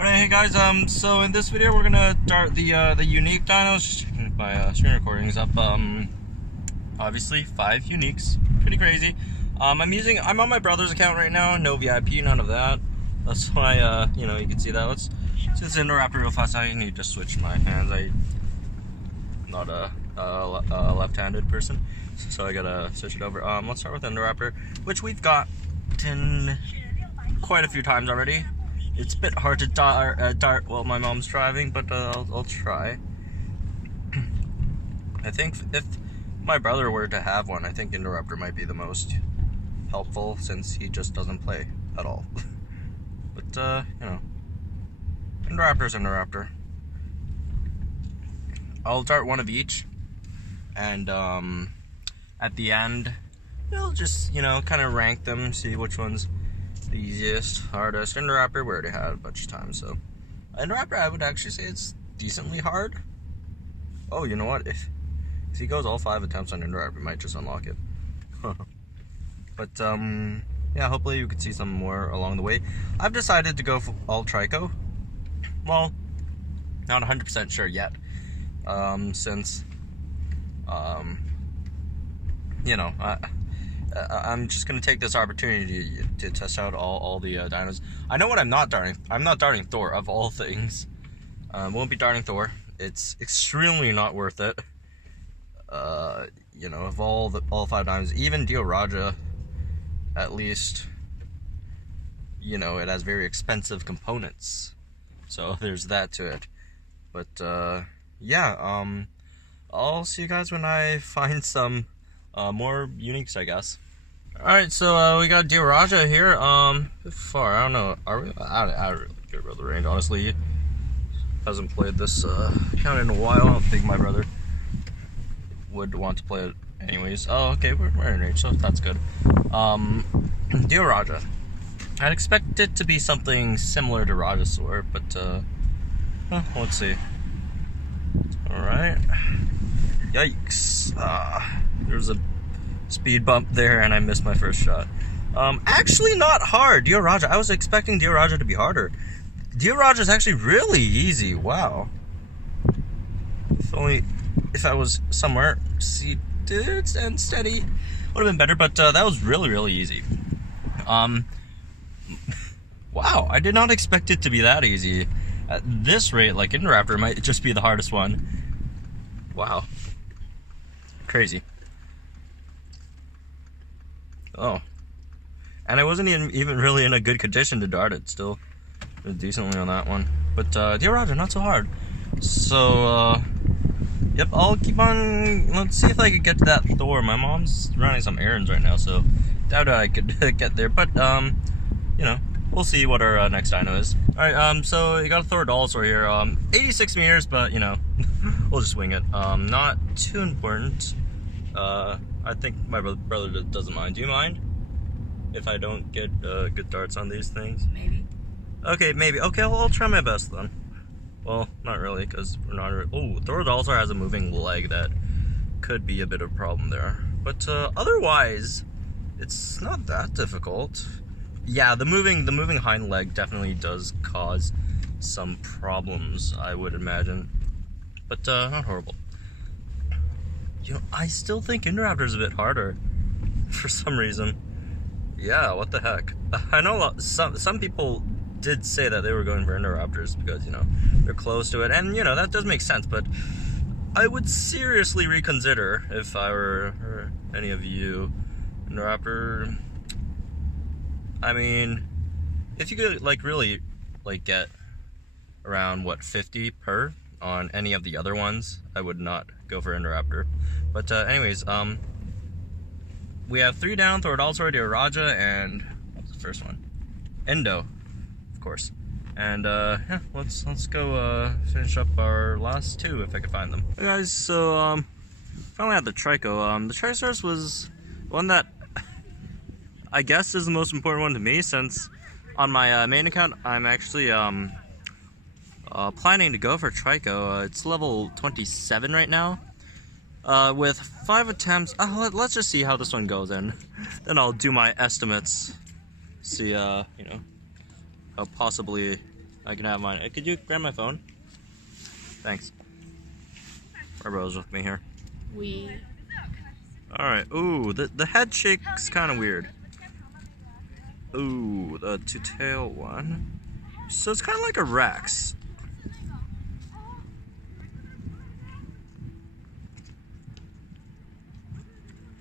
Alright, hey guys, so in this video we're gonna start the unique dinos. My screen recording is up. Obviously 5 uniques, pretty crazy. I'm on my brother's account right now, no VIP, none of that. That's why, you know, you can see that. Since Indoraptor real fast, I need to switch my hands. I'm not a left-handed person, so I gotta switch it over. Let's start with Indoraptor, which we've got quite a few times already. It's a bit hard to dart while my mom's driving, but I'll try. I think if my brother were to have one, I think Indoraptor might be the most helpful since he just doesn't play at all. But, you know, Indoraptor's Indoraptor. I'll dart one of each, and at the end, we'll just, you know, kind of rank them, see which one's the easiest, hardest. Indoraptor we already had a bunch of times, so Indoraptor I would actually say it's decently hard. Oh, you know what? If he goes all 5 attempts on Indoraptor, we might just unlock it. But yeah, hopefully you could see some more along the way. I've decided to go for all Tryko. Well, not 100% sure yet, since you know, I'm just gonna take this opportunity to test out all the dinos. I know what I'm not darting. I'm not darting Thor, of all things. Won't be darting Thor. It's extremely not worth it. You know, of all 5 dinos, even Dioraja, at least, you know, it has very expensive components. So there's that to it. But yeah, I'll see you guys when I find some more uniques, I guess. Alright, so we got Dioraja here. Far, I don't know. Are we? I don't really care about the range, honestly. Hasn't played this kind of in a while. I don't think my brother would want to play it anyways. Oh, okay, we're in range, so that's good. Dioraja. I'd expect it to be something similar to Rajasaur, but let's see. Alright. Yikes. There's a speed bump there and I missed my first shot. Actually not hard. Dioraja. I was expecting Dioraja to be harder. Dioraja is actually really easy. Wow. If I was somewhere seated and steady, would have been better, but that was really easy. Wow, I did not expect it to be that easy. At this rate, like, Indoraptor might just be the hardest one. Wow. Crazy. Oh. And I wasn't even really in a good condition to dart it, still. Did decently on that one. But, Dioraja, not so hard. So, yep, I'll keep on. Let's see if I could get to that Thor. My mom's running some errands right now, so doubt I could get there. But, you know, we'll see what our next dino is. Alright, so you got a Thoradolosaur here. 86 meters, but, you know, we'll just wing it. Not too important. I think my brother doesn't mind. Do you mind if I don't get good darts on these things? Maybe. Okay, maybe. Okay, I'll try my best then. Well, not really, because we're not... Oh, Thoradolosaur has a moving leg that could be a bit of a problem there. But otherwise, it's not that difficult. Yeah, the moving hind leg definitely does cause some problems, I would imagine. But not horrible. You know, I still think Indoraptor's a bit harder for some reason. Yeah, what the heck? I know some people did say that they were going for Indoraptors because, you know, they're close to it, and, you know, that does make sense, but I would seriously reconsider if I were any of you. Indoraptor, I mean, if you could, like, really, like, get around, what, 50 per on any of the other ones, I would not go for Indoraptor. But anyways, we have 3 down: Thoradolosaur, Dioraja, and what was the first one? Endo, of course. And yeah, let's go finish up our last 2 if I could find them. Hey guys, so finally had the Tryko. The Trykosaurus was one that I guess is the most important one to me, since on my main account I'm actually planning to go for Tryko. It's level 27 right now. With 5 attempts. Let's just see how this one goes, and then I'll do my estimates. See, you know, how possibly I can have mine. Could you grab my phone? Thanks. Barbo's with me here. Alright, ooh, the head shake's kind of weird. Ooh, the two-tail one. So it's kind of like a Rex.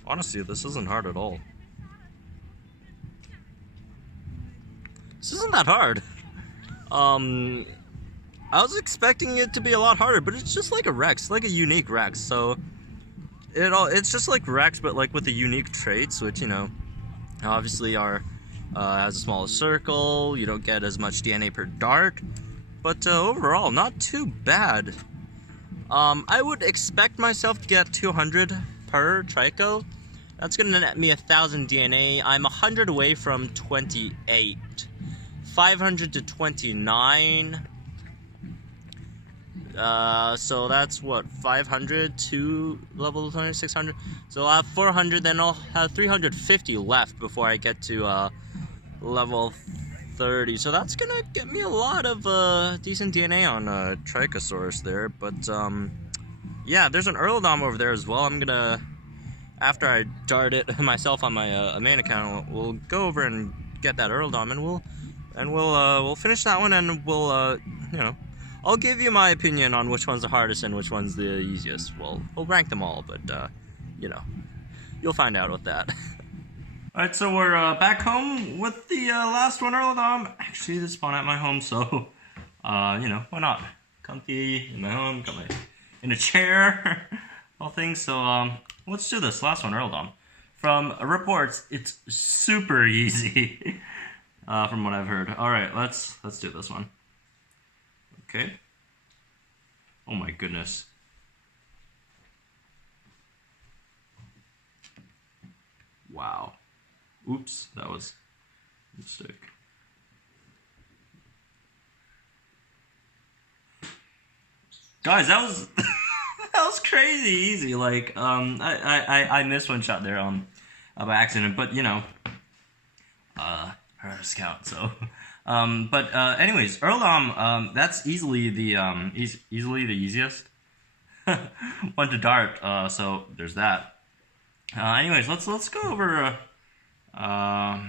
Honestly, this isn't hard at all. This isn't that hard. I was expecting it to be a lot harder, but it's just like a Rex, like a unique Rex. So it's just like Rex, but like with the unique traits, which, you know, obviously are has a smaller circle. You don't get as much DNA per dart, but overall, not too bad. I would expect myself to get 200 per Trico. That's gonna net me 1,000 DNA. I'm 100 away from 28. 500 to 29. So that's what, 500 to level 2600. So I'll have 400, then I'll have 350 left before I get to level 30. So that's gonna get me a lot of decent DNA on Trykosaurus there. But yeah, there's an Erlidom over there as well. I'm gonna, after I dart it myself on my main account, we'll go over and get that Erlidom, and we'll finish that one, and we'll you know, I'll give you my opinion on which one's the hardest and which one's the easiest. Well, we'll rank them all, but you know, you'll find out with that. Alright, so we're back home with the last one, Erlidom. Actually, this spawned at my home, so you know, why not? Comfy in my home, got my in a chair, all things. So let's do this last one, Erlidom. From reports, it's super easy. From what I've heard. Alright, let's do this one. Okay. Oh my goodness. Wow. Oops, that was a mistake. Guys, that was that was crazy easy. Like, I missed one shot there by accident, but you know, scout. So, but anyways, Erlidom, that's easily the easiest one to dart. So there's that. Anyways, let's go over how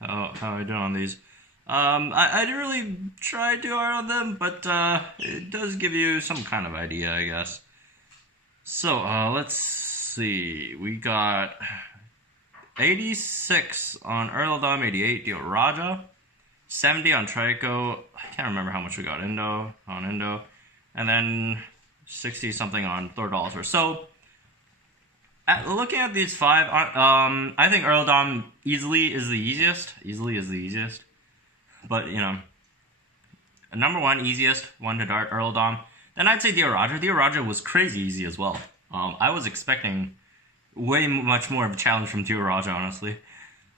I doing on these. I didn't really try too hard on them, but it does give you some kind of idea, I guess. So let's see. We got 86 on Erlidom, 88 Dioraja, 70 on Trico. I can't remember how much we got Indo, and then 60 something on Thoradolosaur. So looking at these five, I think Erlidom easily is the easiest. But you know, number one easiest one to dart, Erlidom. Then I'd say Dioraja. Dioraja was crazy easy as well. I was expecting way much more of a challenge from Dioraja, honestly.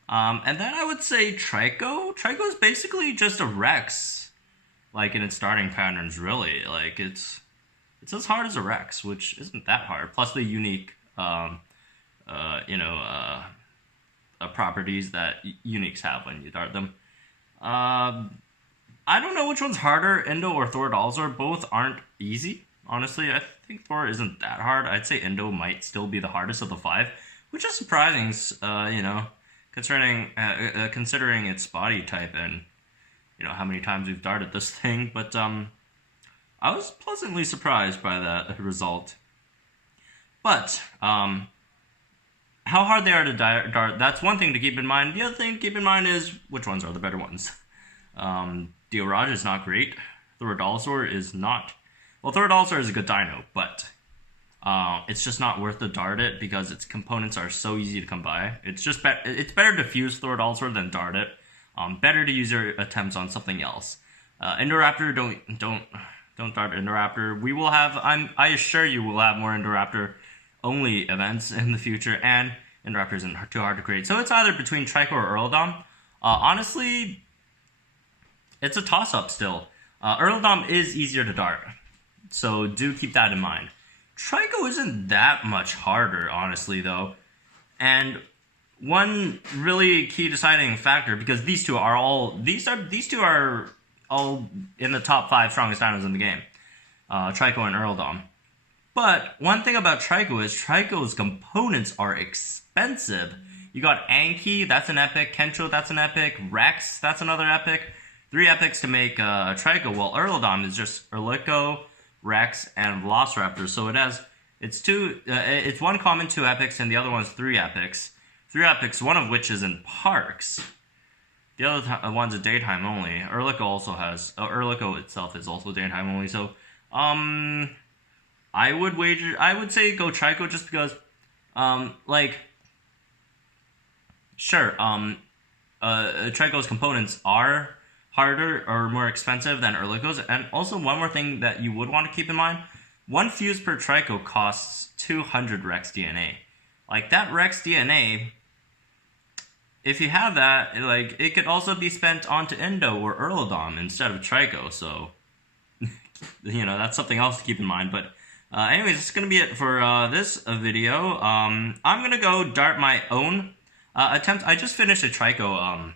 And then I would say Trico. Trico is basically just a Rex, like in its starting patterns, really. Like it's as hard as a Rex, which isn't that hard. Plus the unique, properties that uniques have when you dart them. I don't know which one's harder, Indo or Thoradolosaur. Both aren't easy. Honestly, I think Thor isn't that hard. I'd say Indo might still be the hardest of the five, which is surprising, you know, considering its body type and, you know, how many times we've darted this thing. But I was pleasantly surprised by that result. But how hard they are to dart, that's one thing to keep in mind. The other thing to keep in mind is which ones are the better ones. Dioraja is not great. Thoradolosaur is not. Well, Thoradolosaur is a good dino, but it's just not worth to dart it because its components are so easy to come by. It's just it's better to fuse Thoradolosaur than dart it. Better to use your attempts on something else. Indoraptor, don't dart Indoraptor. We will have. I assure you, we'll have more Indoraptor only events in the future, and Indoraptor isn't too hard to create. So it's either between Trico or Erlidom. Honestly, it's a toss-up still. Erlidom is easier to dart, so do keep that in mind. Trico isn't that much harder, honestly, though. And one really key deciding factor, because these two are all in the top 5 strongest dinos in the game. Tryko and Erlidom. But one thing about Tryko is Tryko's components are expensive. You got Anki, that's an epic. Kentro, that's an epic. Rex, that's another epic. 3 epics to make Tryko. Well, Erlidom is just Erlico, Rex, and Velociraptor. So it's 1 common, 2 epics, and the other one's 3 epics. 3 epics, one of which is in parks. The other one's a daytime only. Erlico also has... Erlico itself is also daytime only. So, I would say go Tryko just because, sure, Tryko's components are harder or more expensive than Erlico's. And also, one more thing that you would want to keep in mind, 1 fuse per Tryko costs 200 Rex DNA. Like, that Rex DNA... if you have that, it could also be spent onto Indo or Erlidom instead of Tryko, so, that's something else to keep in mind. But, anyways, that's going to be it for this video. I'm going to go dart my own attempt. I just finished a Tryko,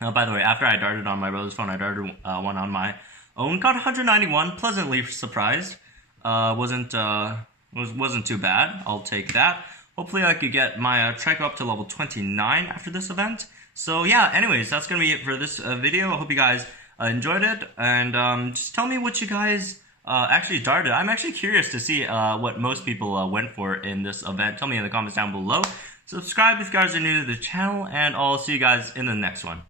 by the way, after I darted on my brother's phone, I darted one on my own. Got 191, pleasantly surprised. Wasn't too bad, I'll take that. Hopefully I could get my Tryko up to level 29 after this event. So yeah, anyways, that's going to be it for this video. I hope you guys enjoyed it. And just tell me what you guys actually darted. I'm actually curious to see what most people went for in this event. Tell me in the comments down below. Subscribe if you guys are new to the channel. And I'll see you guys in the next one.